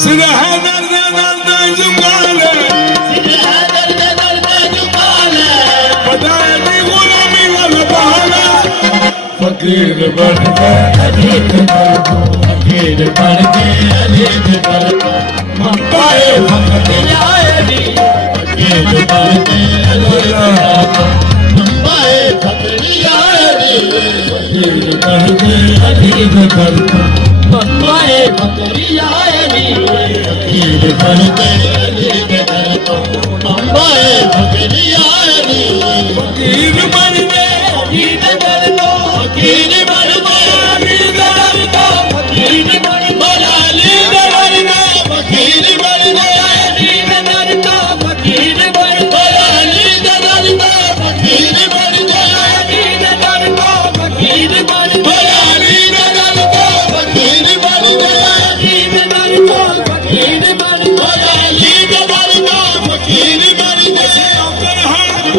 सिर है दर्द दर्द जुकाले, सिर है दर्द दर्द जुकाले, बताए दी गुलामी वाला बहाना। फकीर बन के अजीत कर दो, फकीर बन के अजीत कर दो, मंगाए फकीर आए दी, फकीर बन के अजीत कर दो, मंगाए फकीर आए दी, फकीर बन के अजीत कर दो, मंगाए फकीर आए दी, फकीर बन के अजीत कर दो, मंगाए फकीर आए दी, फकीर बन के अजीत कर दो, फकीर बन के अजीत कर दो, फकीर बन बोला ली दर दो, फकीर बन बोला ली दर दो, फकीर बन बोला ली दर दो, फकीर बन बोला ली दर दो, फकीर बन बोला ली दर दो, फकीर बन बोला ली दर दो, फकीर बन बोला ली दर दो, फकीर बन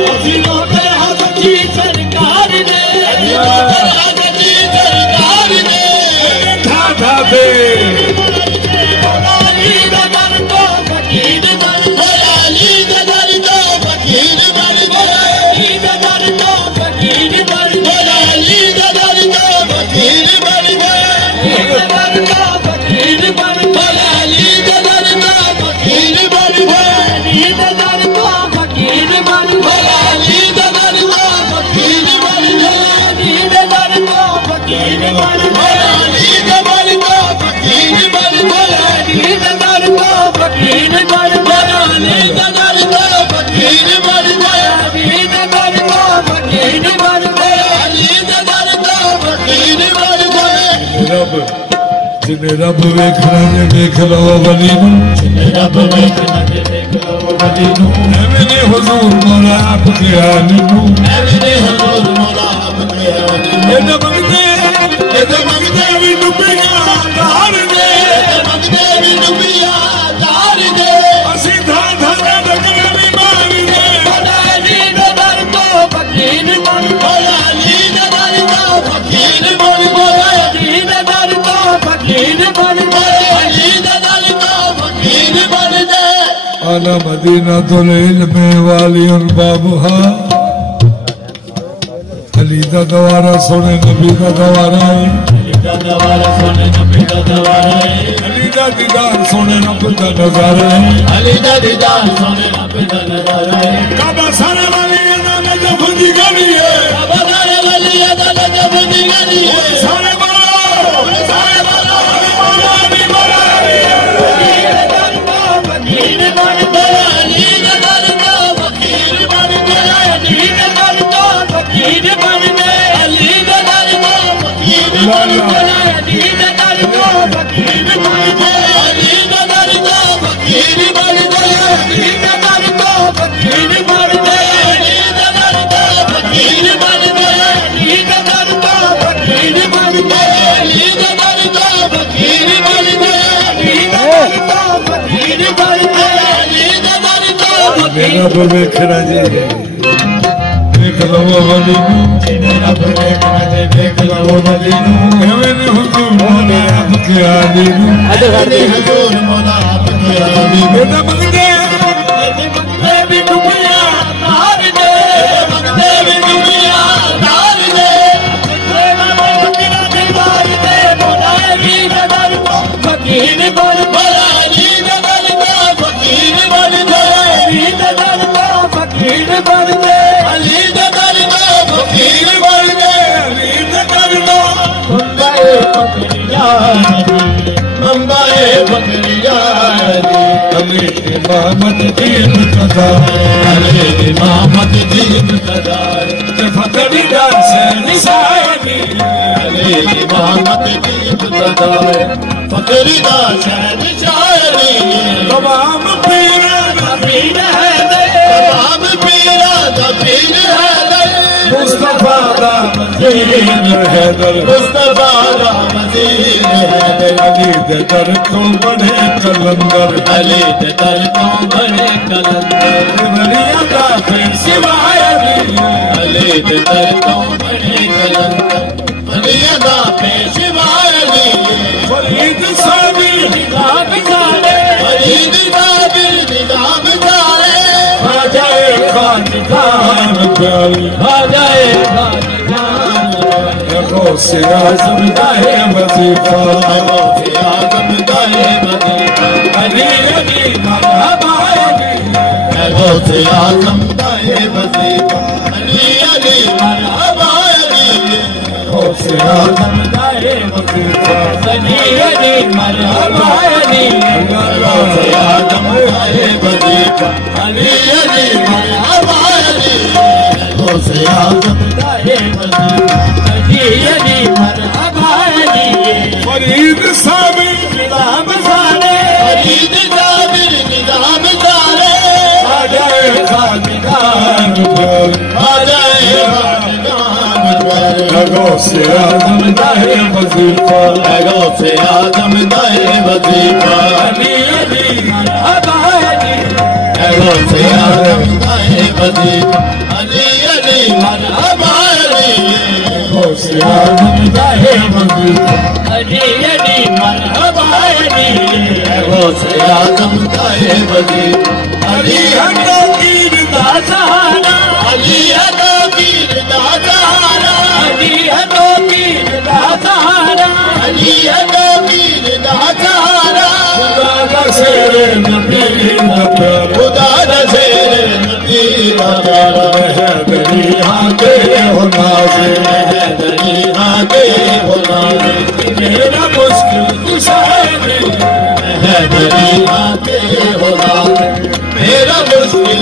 अभी नौकर हाजी सरकार ने, नौकर हाजी सरकार ने ठाठा दे बोलाली दर दो, फकीर बन बोलाली दर दो, फकीर बन बोलाली दर दो, फकीर बन बोलाली दर दो, फकीर बन बोलाली दर दो, फकीर बन बोलाली दर दो, फकीर बन बोलाली दर दो, फकीर बन बोलाली दर दो, फकीर बन बोलाली दर दो, फकीर बन बोलाली दर दो, फकीर बन बोलाली दर दो, फकीर बन बोलाली दर दो, फकीर बन बोलाली दर दो, फकीर बन बोलाली दर दो, फकीर बन रब जिन्हें रब वेखना ने देख लो वली नू, जिन्हें रब वेखना ने देख लो वली नू, मेरे हुजूर मौला आपके आने नू, मेरे हुजूर मौला आपके आने नू, ये मंगते भी डुबिया तार दे, मंगते भी डुबिया तार दे, असी धार धारा रखने भी मार दे, बोलाली दर दो, फकीर बन बोलाली दर दो, फकीर बन बोलाली दर दो, फकीर बन बोलाली दर दो, फकीर बन दे। आला मदीना तो इल्म वाली और बाबुहा, अली दा गवारा सोने नबी दा गवारा है, अली दा गवारा सोने नबी दा गवारा है, अली दा दीदार सोने रब दा नजारा है, अली दा दीदार सोने रब दा नजारा है। काबा सारे वाली दा नजफ दी गली है, काबा सारे वाली दा नजफ दी गली है, सारे बोलो बोलाली बोलाली, फकीर बन बोलाली दर दो, फकीर बन बोलाली दर दो, फकीर बन बोलाली दर दो, फकीर बन बोलाली दर दो, फकीर बन बोलाली दर दो, फकीर बन बोलाली दर दो, फकीर बन बोलाली दर दो, फकीर बन बोलाली दर दो, फकीर बन बोलाली दर दो, फकीर बन बोलाली दर दो, फकीर बन बोलाली दर दो, रब वेखना जी देख लो वली नू, रब वेखना जी देख लो वली नू, मेरे हुजूर मौला आपके आली नू, मेरे हुजूर मौला आपके आली नू, मंगते भी डुबिया तार दे, मंगते भी डुबिया तार दे, तेरा दीवार दे बोलाली दर दो, फकीर बन बोलाली दर दो, फकीर बन बोलाली दर दो, फकीर बन दे अली दर दो, फकीर बन दे अली दर दो, मंगाए फकीरिया मंगाए फकीरिया अली इमामत दीन कदा, अली इमामत दीन कदा, फकीरी दान से निशानी, अली इमामत दीन कदा, फकीरी दान से निशानी, तमाम पीरा दा पीर है दे, तमाम पीरा दा पीर है दे, मुस्तफा दा मदीन है दर, मुस्तफा दा मदीन है दर, अली दे दर तो बड़े कलंदर, अली दे दर तो बड़े कलंदर, वलिया दा फिर सिवाय अली दे दर तो बड़े कलंदर, वलिया दा फिर सिवाय अली, फरीद सा निजाम सारे फरीद साबिर निजाम सारे आ जाए खान खान प्यारी आ जाए खान से आज़म दाए वजीफा गौसे आज़म दाए वजीफा अली अली मरहबा अली गौसे आज़म दाए वजीफा अली अली मरहबा अली गौसे आज़म दाए वजीफा अली अली मरहबा अली गौसे आज़म दाए वजीफा अली अली मरहबा अली गौसे आज़म दाए वजीफा अली मरहबा अली फरीद साबिर निजाम सारे फरीद साबिर निजाम सारे आ जाए खान खान आ जाए खान गौसे आज़म दाए वजीफा गौसे आज़म दाए वजीफा अली अली मरहबा अली गौसे आज़म दाए वजीफा अली अली मरहबा अली गौसे आज़म दाए वजीफा अली अली मरहबा अली गौसे आज़म दाए वजीफा अली हको पीर दा सहारा अली हको पीर दा सहारा अली हको पीर दा सहारा अली हको पीर दा सहारा खुदा दा शेर नबी दा प्यारा खुदा दा शेर नबी दा प्यारा हैदरी आके हो नाज़िर हैदरी आके हो नाज़िर मेरा मुश्किल कुशा हैदरी आके हो नाज़िर मेरा मुश्किल